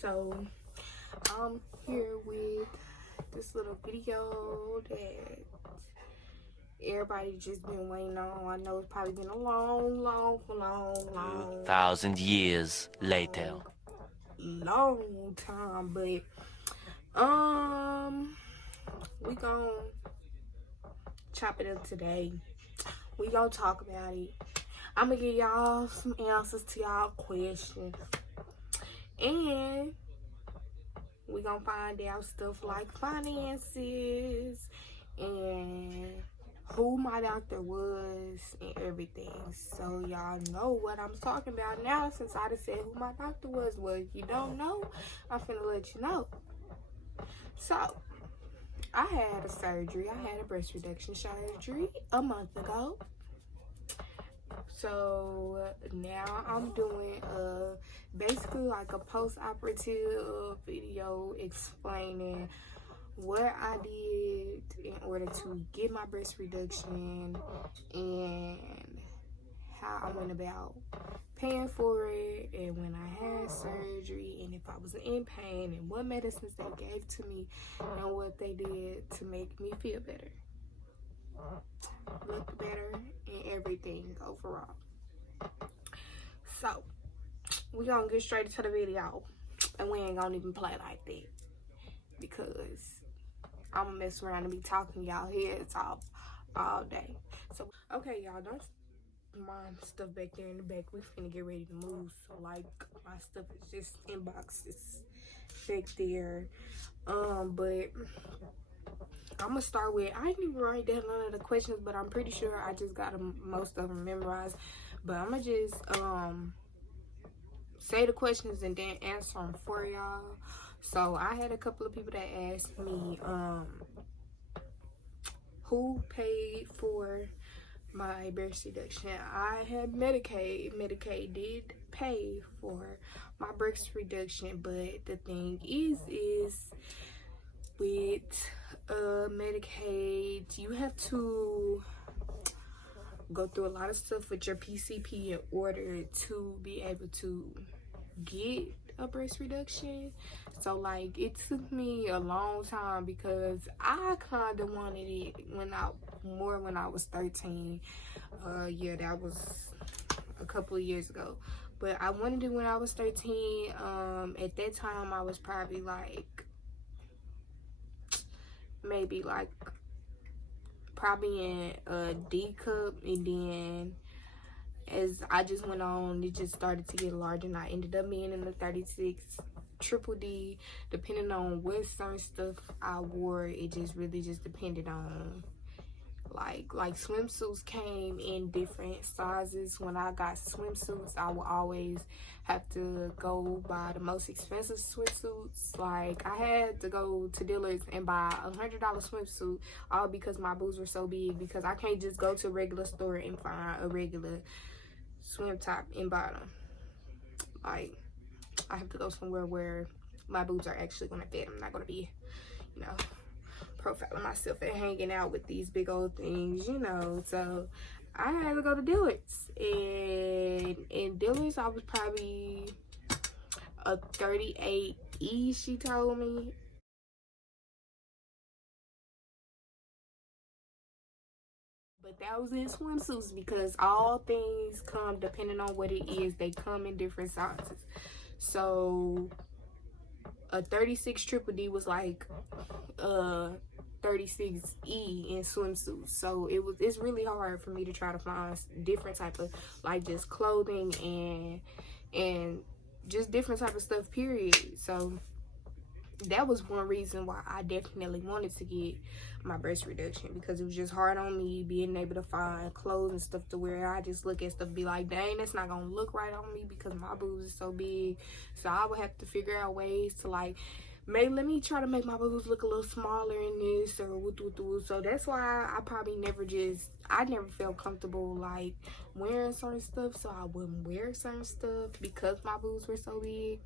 So I'm here with this little video that everybody just been waiting on. I know it's probably been a long 2,000 years later. long time, but we gon' chop it up today. We gonna talk about it. I'm gonna give y'all some answers to y'all questions, and we gonna find out stuff like finances and who my doctor was and everything. So y'all know what I'm talking about now, since I just said who my doctor was. Well, if you don't know, I'm finna let you know. So I had a surgery. I had a breast reduction surgery a month ago. So now I'm doing basically like a post-operative video explaining what I did in order to get my breast reduction and how I went about paying for it, and when I had surgery, and if I was in pain, and what medicines they gave to me and what they did to make me feel better, look better, and everything overall. So we gonna get straight into the video, and we ain't gonna even play like that because I'm gonna mess around and be talking y'all heads off all day. So okay, y'all, don't mind stuff back there in the back. We finna get ready to move. So like, my stuff is just in boxes back there. But I'm gonna start with, I didn't even write down none of the questions, but I'm pretty sure I just got most of them memorized. But I'm gonna just say the questions and then answer them for y'all. So I had a couple of people that asked me who paid for my breast reduction. I had Medicaid. Medicaid did pay for my breast reduction, but the thing is with Medicaid, you have to go through a lot of stuff with your PCP in order to be able to get a breast reduction. So like, it took me a long time because I kind of wanted it when I was 13. Yeah, that was a couple of years ago, but I wanted it when I was 13. At that time I was probably like maybe like in a D cup, and then as I just went on, it just started to get larger, and I ended up being in the 36 triple D. Depending on what certain stuff I wore, it just really just depended on, like swimsuits came in different sizes. When I got swimsuits, I would always have to go buy the most expensive swimsuits. Like, I had to go to Dillard's and buy $100 swimsuit, all because my boobs were so big, because I can't just go to a regular store and find a regular swim top and bottom. Like, I have to go somewhere where my boobs are actually gonna fit. I'm not gonna be, you know, profiling myself and hanging out with these big old things, you know. So I had to go to Dillard's, and in Dillard's I was probably a 38E, she told me. But that was in swimsuits, because all things come, depending on what it is, they come in different sizes. So a 36 triple D was like 36E in swimsuits. So it's really hard for me to try to find different type of, like, just clothing and just different type of stuff, period. So that was one reason why I definitely wanted to get my breast reduction, because it was just hard on me being able to find clothes and stuff to wear. I just look at stuff and be like, dang, that's not gonna look right on me because my boobs is so big. So I would have to figure out ways to, like, maybe let me try to make my boobs look a little smaller in this, or woo. So that's why I probably never felt comfortable like wearing certain stuff, so I wouldn't wear certain stuff because my boobs were so big.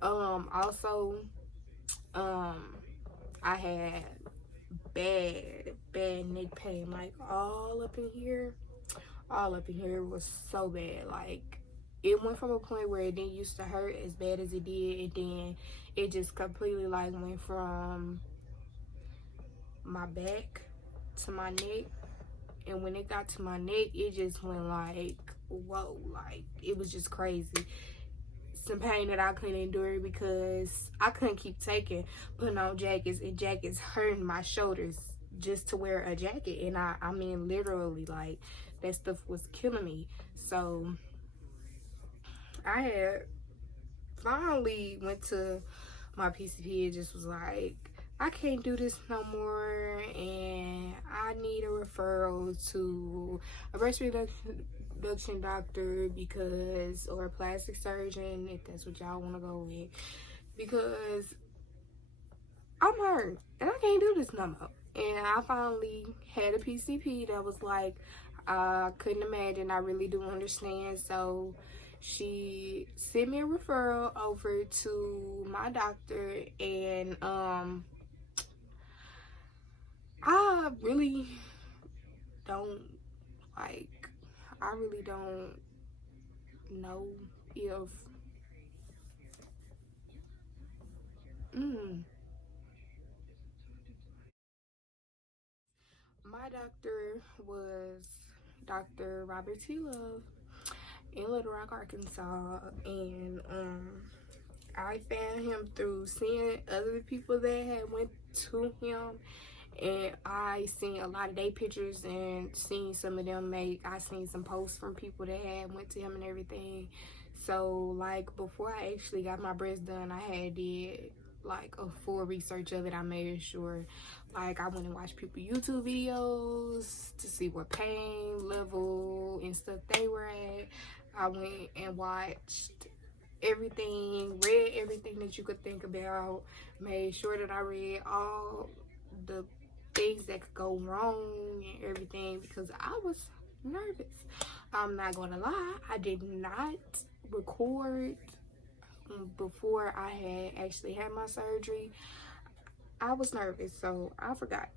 Also, I had bad neck pain, like all up in here was so bad. Like, it went from a point where it didn't used to hurt as bad as it did, and then it just completely like went from my back to my neck. And when it got to my neck, it just went like, whoa, like it was just crazy. Some pain that I couldn't endure because I couldn't keep putting on jackets, and jackets hurting my shoulders just to wear a jacket. And I mean literally, like that stuff was killing me. So I had finally went to my PCP and just was like, I can't do this no more, and I need a referral to a breast reduction doctor because, or a plastic surgeon if that's what y'all want to go with, because I'm hurt and I can't do this no more. And I finally had a PCP that was like, I couldn't imagine, I really do understand. So she sent me a referral over to my doctor, and I really don't know if my doctor was Dr. Robert T. Love in Little Rock, Arkansas, and I found him through seeing other people that had went to him, and I seen a lot of their pictures and seen some of them I seen some posts from people that had went to him and everything. So like before I actually got my breast done, I had did like a full research of it. I made sure, like, I went and watched people YouTube videos to see what pain level and stuff they were at. I went and watched everything, read everything that you could think about, made sure that I read all the things that could go wrong and everything, because I was nervous. I'm not gonna lie, I did not record before I had actually had my surgery. I was nervous, so I forgot.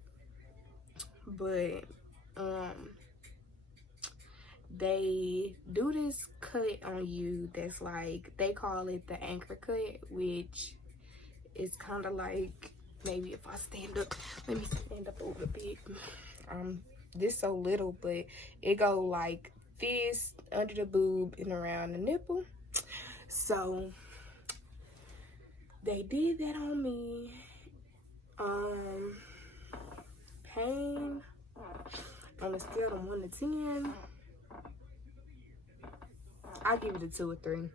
But they do this cut on you that's like, they call it the anchor cut, which is kind of like, maybe if I stand up, let me stand up a little bit. This so little, but it go like fist under the boob and around the nipple. So they did that on me. Pain on a scale of 1 to 10, I give it a 2 or 3.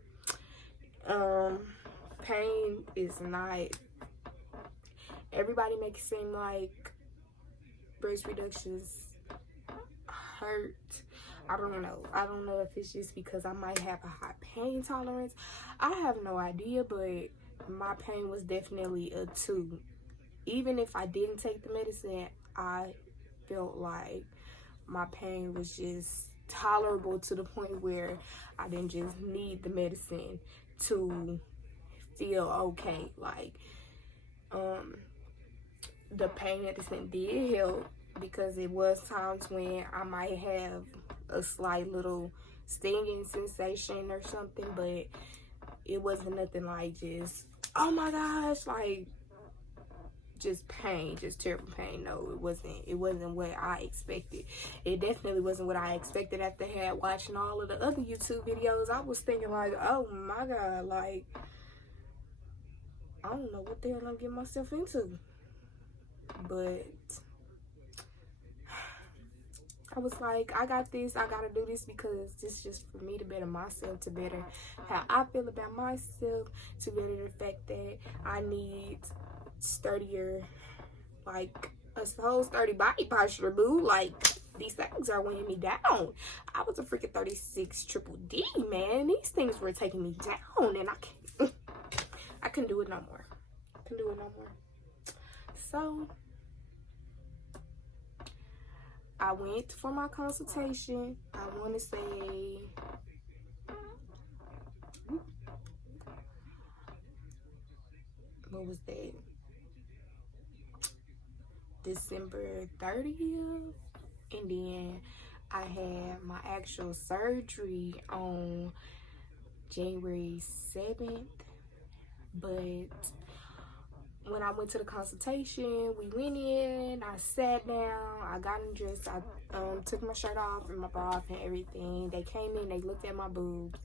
Pain is not, everybody makes it seem like breast reductions hurt. I don't know if it's just because I might have a high pain tolerance. I have no idea, but my pain was definitely a 2. Even if I didn't take the medicine, I felt like my pain was just tolerable to the point where I didn't just need the medicine to feel okay. Like, the pain medicine did help, because it was times when I might have a slight little stinging sensation or something, but it wasn't nothing like just, oh my gosh, like just pain, just terrible pain. No, it wasn't what I expected. It definitely wasn't what I expected after watching all of the other YouTube videos. I was thinking like, oh my God, like, I don't know what the hell I'm getting myself into. But I was like, I got this, I gotta do this, because this is just for me to better myself, to better how I feel about myself, to better the fact that I need sturdier, like a whole sturdy body posture, boo. Like, these things are weighing me down. I was a freaking 36 triple D, man. These things were taking me down, and I couldn't do it no more. I couldn't do it no more. So I went for my consultation. I want to say what was that? December 30th. And then I had my actual surgery on January 7th. But when I went to the consultation, we went in, I sat down, I got undressed, I took my shirt off and my bra off and everything. They came in, they looked at my boobs.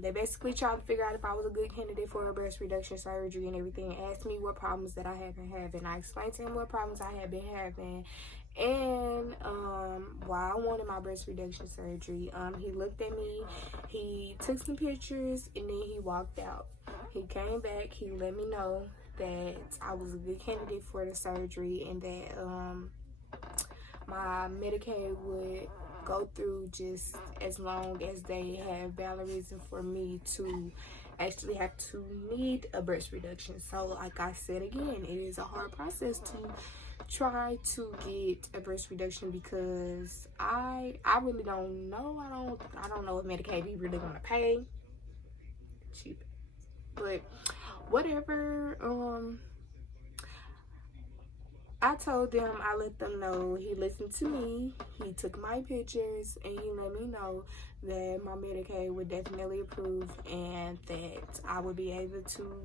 They basically tried to figure out if I was a good candidate for a breast reduction surgery and everything. Asked me what problems that I had been having. I explained to him what problems I had been having and why I wanted my breast reduction surgery. He looked at me, he took some pictures, and then he walked out. He came back, he let me know that I was a good candidate for the surgery and that my Medicaid would go through just as long as they have valid reason for me to actually have to need a breast reduction. So like I said again, it is a hard process to try to get a breast reduction because I really don't know. I don't know if Medicaid be really gonna pay. Cheap. But whatever. I told them, I let them know, he listened to me, he took my pictures, and he let me know that my Medicaid would definitely approve and that I would be able to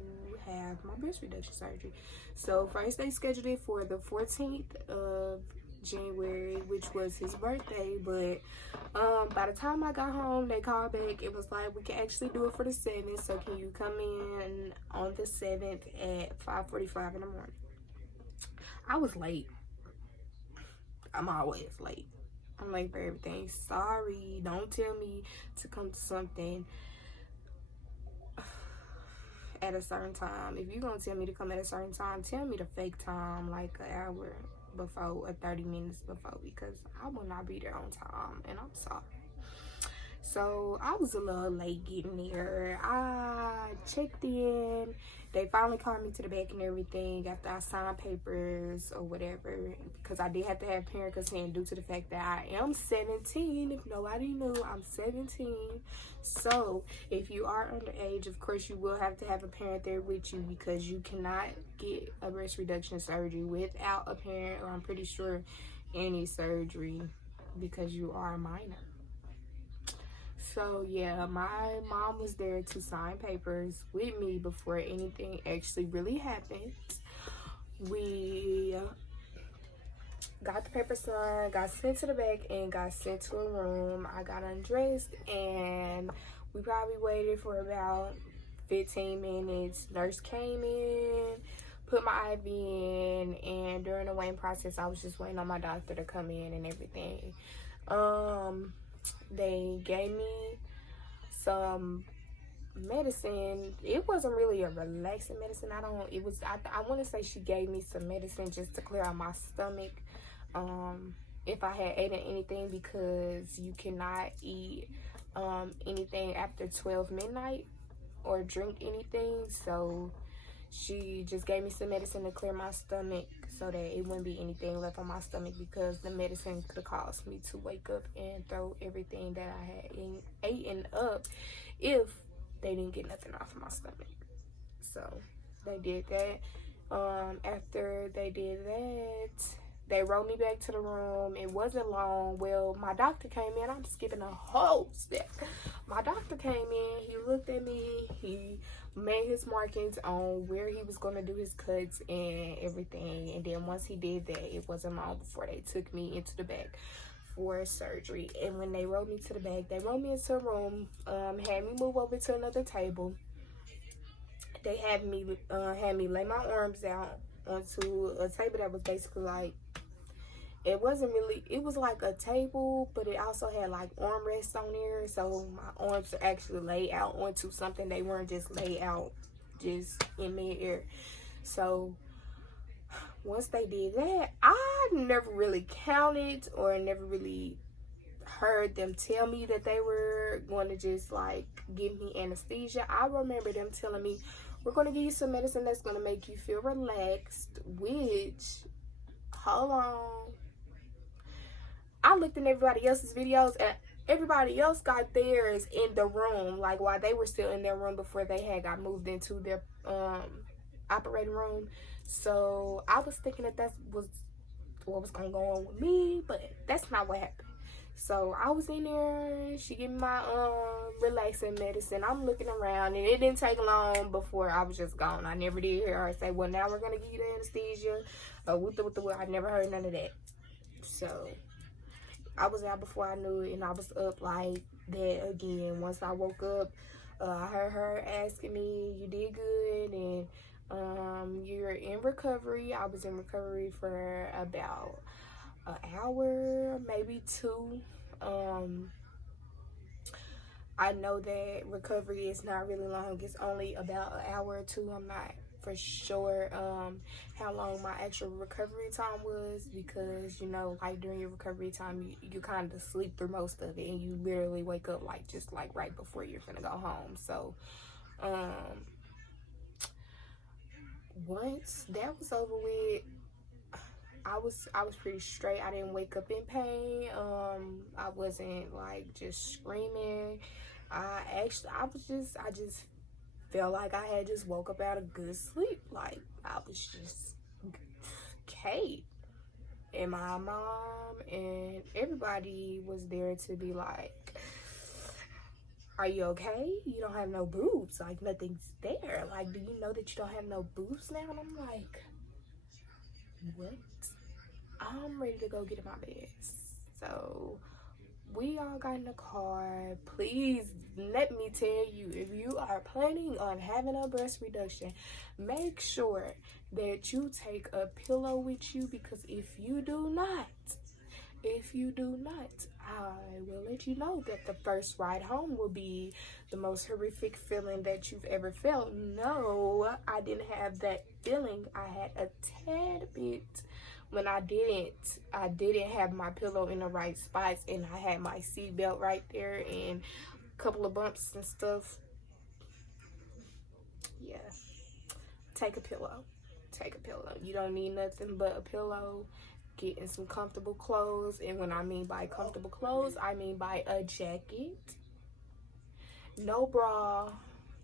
have my breast reduction surgery. So first they scheduled it for the 14th of January, which was his birthday, but by the time I got home, they called back. It was like, we can actually do it for the 7th, so can you come in on the 7th at 5:45 in the morning? I was late. I'm always late. I'm late for everything. Sorry. Don't tell me to come to something at a certain time. If you're going to tell me to come at a certain time, tell me the fake time, like an hour before or 30 minutes before, because I will not be there on time, and I'm sorry. So I was a little late getting there. I checked in. They finally called me to the back and everything after I signed papers or whatever, because I did have to have parent consent due to the fact that I am 17. If nobody knew, I'm 17. So if you are underage, of course you will have to have a parent there with you, because you cannot get a breast reduction surgery without a parent, or I'm pretty sure any surgery, because you are a minor. So yeah, my mom was there to sign papers with me before anything actually really happened. We got the paper signed, got sent to the back, and got sent to a room. I got undressed, and we probably waited for about 15 minutes. Nurse came in, put my IV in, and during the waiting process, I was just waiting on my doctor to come in and everything. They gave me some medicine. It wasn't really a relaxing medicine. I want to say she gave me some medicine just to clear out my stomach if I had eaten anything, because you cannot eat anything after 12 midnight or drink anything. So she just gave me some medicine to clear my stomach so that it wouldn't be anything left on my stomach, because the medicine could cause me to wake up and throw everything that I had eaten up if they didn't get nothing off of my stomach. So they did that. After they did that, they rolled me back to the room. It wasn't long. Well, my doctor came in. I'm skipping a whole step. My doctor came in. He looked at me. He made his markings on where he was going to do his cuts and everything. And then once he did that, it wasn't long before they took me into the back for surgery. And when they rolled me to the back, they rolled me into a room, had me move over to another table. They had me lay my arms out onto a table that was basically like, it was like a table, but it also had like armrests on there, so my arms are actually laid out onto something. They weren't just laid out just in mid-air. So once they did that, I never really counted or never really heard them tell me that they were going to just like give me anesthesia. I remember them telling me, we're going to give you some medicine that's going to make you feel relaxed, which, hold on, I looked in everybody else's videos and everybody else got theirs in the room, like while they were still in their room before they had got moved into their operating room. So I was thinking that was what was going to go on with me, but that's not what happened. So I was in there, she gave me my relaxing medicine. I'm looking around, and it didn't take long before I was just gone. I never did hear her say, well, now we're gonna give you the anesthesia. I never heard none of that. So I was out before I knew it, and I was up like that again. Once I woke up, I heard her asking me, you did good, and you're in recovery. I was in recovery for about an hour, maybe 2. I know that recovery is not really long. It's only about an hour or 2. I'm not for sure how long my actual recovery time was, because, you know, like during your recovery time, you kind of sleep through most of it, and you literally wake up like just like right before you're gonna go home. So once that was over with, I was pretty straight. I didn't wake up in pain. I wasn't like just screaming. I just felt like I had just woke up out of good sleep. Like I was just Kate, and my mom and everybody was there to be like, are you okay? You don't have no boobs. Like nothing's there. Like, do you know that you don't have no boobs now? And I'm like, what? I'm ready to go get in my bed. So we all got in the car. Please let me tell you, if you are planning on having a breast reduction, make sure that you take a pillow with you, because if you do not, I will let you know that the first ride home will be the most horrific feeling that you've ever felt. No, I didn't have that feeling. I had a tad bit when I didn't have my pillow in the right spots, and I had my seatbelt right there and a couple of bumps and stuff. Yeah, take a pillow. You don't need nothing but a pillow. Get in some comfortable clothes, and when I mean by comfortable clothes, I mean by a jacket, no bra,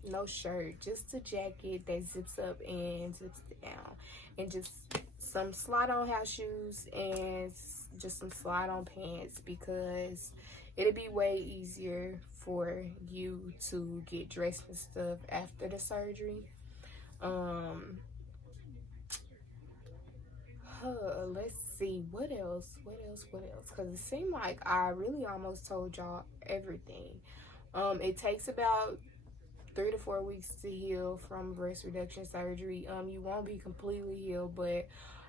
no shirt, just a jacket that zips up and zips down, and just some slide-on house shoes and just some slide-on pants, because it'll be way easier for you to get dressed and stuff after the surgery. Let's see, what else, because it seemed like I really almost told y'all everything. It takes about 3 to 4 weeks to heal from breast reduction surgery. You won't be completely healed, but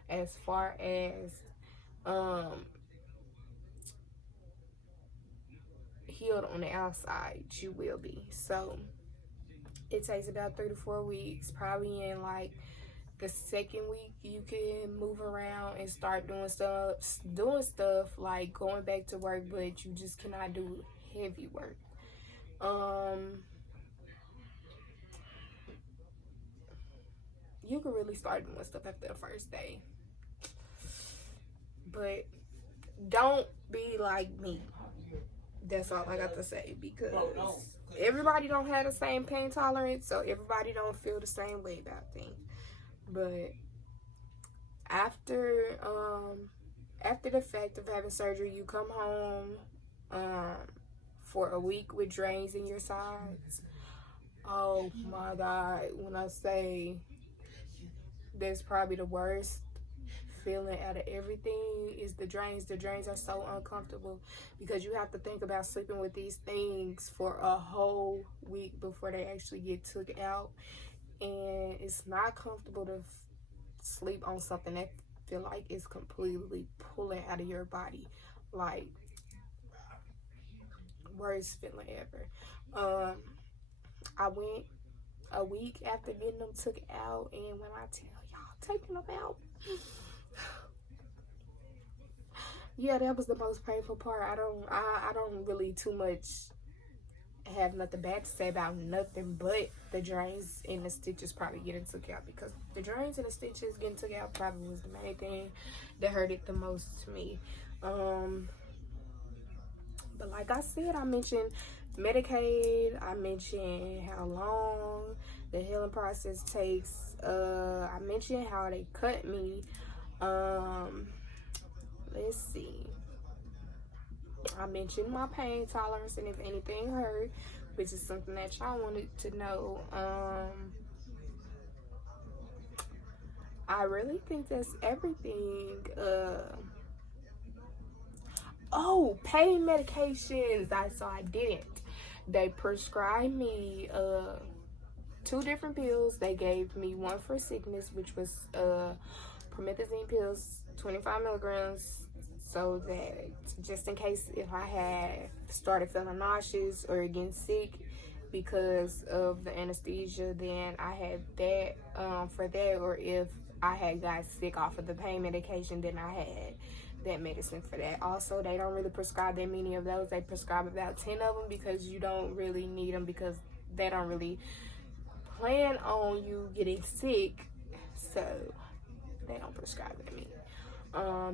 as far as healed on the outside, you will be. So it takes about 3 to 4 weeks. Probably in like the second week, you can move around and start doing stuff like going back to work, but you just cannot do heavy work. You can really start doing stuff after the first day, but don't be like me. That's all I got to say, because everybody don't have the same pain tolerance, so everybody don't feel the same way about things. But after the fact of having surgery, you come home for a week with drains in your sides. Oh my God, when I say that's probably the worst feeling out of everything is the drains. The drains are so uncomfortable, because you have to think about sleeping with these things for a whole week before they actually get took out. And it's not comfortable to sleep on something that feel like it's completely pulling out of your body. Like, worst feeling ever. I went a week after getting them took out, and when I tell y'all, taking them out, yeah, that was the most painful part. I don't really too much have nothing bad to say about nothing but the drains and the stitches probably getting took out, because the drains and the stitches getting took out probably was the main thing that hurt it the most to me. But like I said, I mentioned Medicaid, I mentioned how long the healing process takes, I mentioned how they cut me. Let's see, I mentioned my pain tolerance and if anything hurt, which is something that y'all wanted to know. I really think that's everything. Oh, pain medications. I didn't. They prescribed me 2 different pills. They gave me one for sickness, which was promethazine pills, 25 milligrams, so that just in case if I had started feeling nauseous or getting sick because of the anesthesia, then I had that for that, or if I had got sick off of the pain medication, then I had that medicine for that. Also, they don't really prescribe that many of those. They prescribe about 10 of them because you don't really need them, because they don't really plan on you getting sick, so they don't prescribe that many.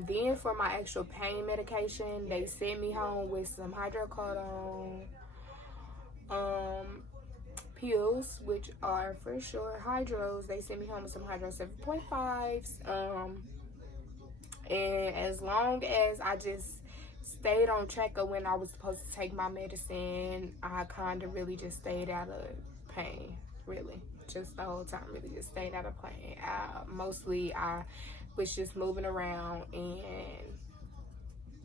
Then for my actual pain medication, they sent me home with some hydrocodone pills, which are for sure hydros. They sent me home with some hydro 7.5s. And as long as I just stayed on track of when I was supposed to take my medicine, I kind of really just stayed out of pain, really. Just the whole time, really just stayed out of pain. Mostly I was just moving around and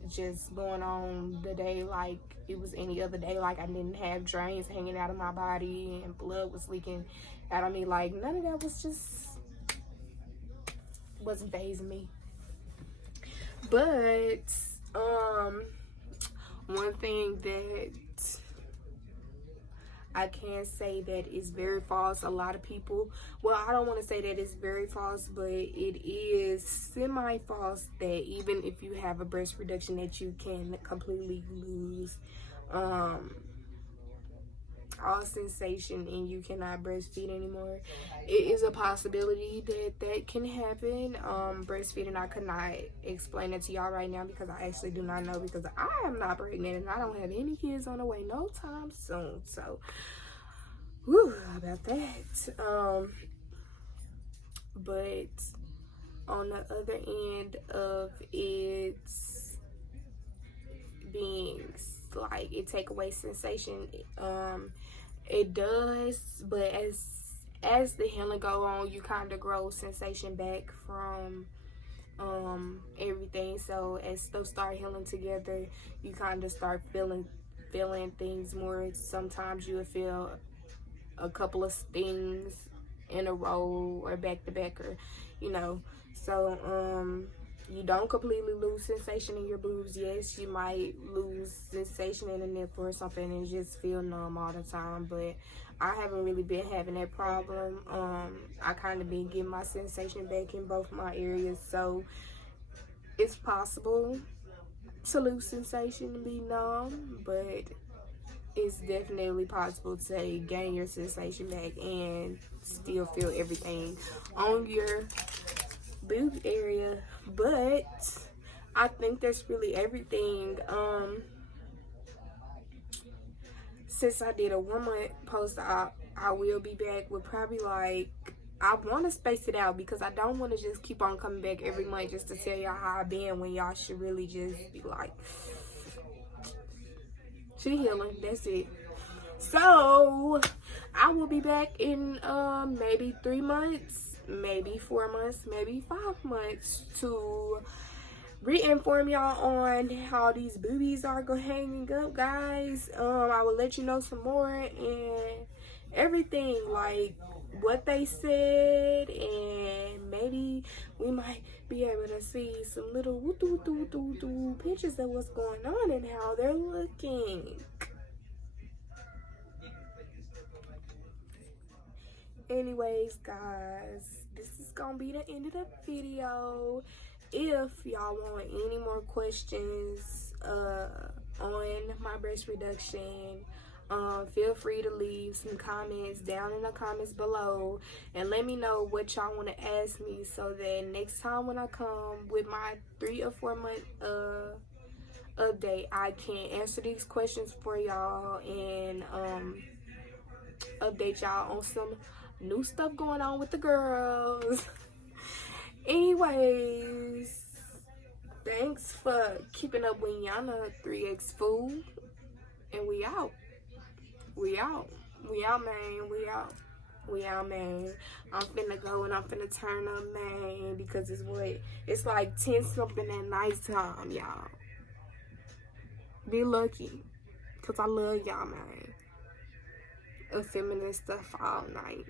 just going on the day like it was any other day. Like I didn't have drains hanging out of my body and blood was leaking out of me. Like none of that wasn't fazing me. But one thing that I can say that is very false, a lot of people, well, I don't want to say that it's very false, but it is semi-false that even if you have a breast reduction that you can completely lose all sensation and you cannot breastfeed anymore. It is a possibility that can happen. Breastfeeding, I could not explain it to y'all right now because I actually do not know, because I am not pregnant and I don't have any kids on the way no time soon. So, whew, about that. But on the other end of its being like it take away sensation, it does, but as the healing go on, you kind of grow sensation back from everything. So as stuff start healing together, you kind of start feeling things more. Sometimes you will feel a couple of stings in a row or back to back, or so you don't completely lose sensation in your boobs. Yes, you might lose sensation in the nipple or something and just feel numb all the time, but I haven't really been having that problem. I kind of been getting my sensation back in both my areas, so it's possible to lose sensation and be numb, but it's definitely possible to gain your sensation back and still feel everything on your boob area. But I think that's really everything. Since I did a 1 month post, I will be back with probably like, I want to space it out because I don't want to just keep on coming back every month just to tell y'all how I've been, when y'all should really just be like, she healing, that's it. So I will be back in maybe 3 months, maybe 4 months, maybe 5 months to re-inform y'all on how these boobies are hanging up, guys. I will let you know some more and everything, like what they said, and maybe we might be able to see some little pictures of what's going on and how they're looking. Anyways, guys, this is gonna be the end of the video. If y'all want any more questions on my breast reduction, feel free to leave some comments down in the comments below and let me know what y'all want to ask me, so that next time when I come with my 3 or 4 month update, I can answer these questions for y'all and update y'all on some new stuff going on with the girls. Anyways, Thanks for keeping up with Yana 3X Food. And we out. We out. We out, man. We out. We out, man. I'm finna go and I'm finna turn up, man. Because it's like 10 something at night time, y'all. Be lucky. Because I love y'all, man. Feminine stuff all night.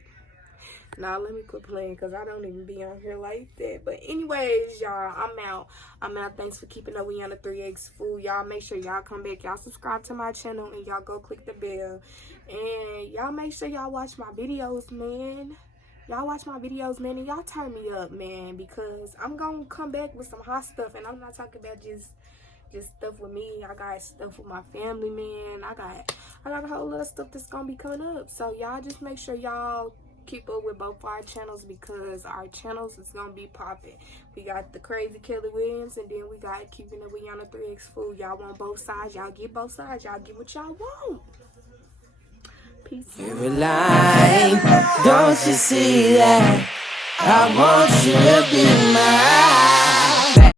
Now let me quit playing because I don't even be on here like that. But anyways, y'all, I'm out. Thanks for keeping up with Yana 3X Food. Y'all make sure y'all come back. Y'all subscribe to my channel and y'all go click the bell. And y'all make sure y'all watch my videos, man. Y'all watch my videos, man, and y'all turn me up, man, because I'm gonna come back with some hot stuff. And I'm not talking about just stuff with me. I got stuff with my family, man. I got a whole lot of stuff that's gonna be coming up. So y'all just make sure y'all keep up with both our channels because our channels is gonna be popping. We got the Crazy Kelly Williams and then we got Keeping Up with Yana 3X Food. Y'all want both sides, y'all get both sides, y'all get what y'all want. Peace. You're lying, don't you see that? I want you to be mine.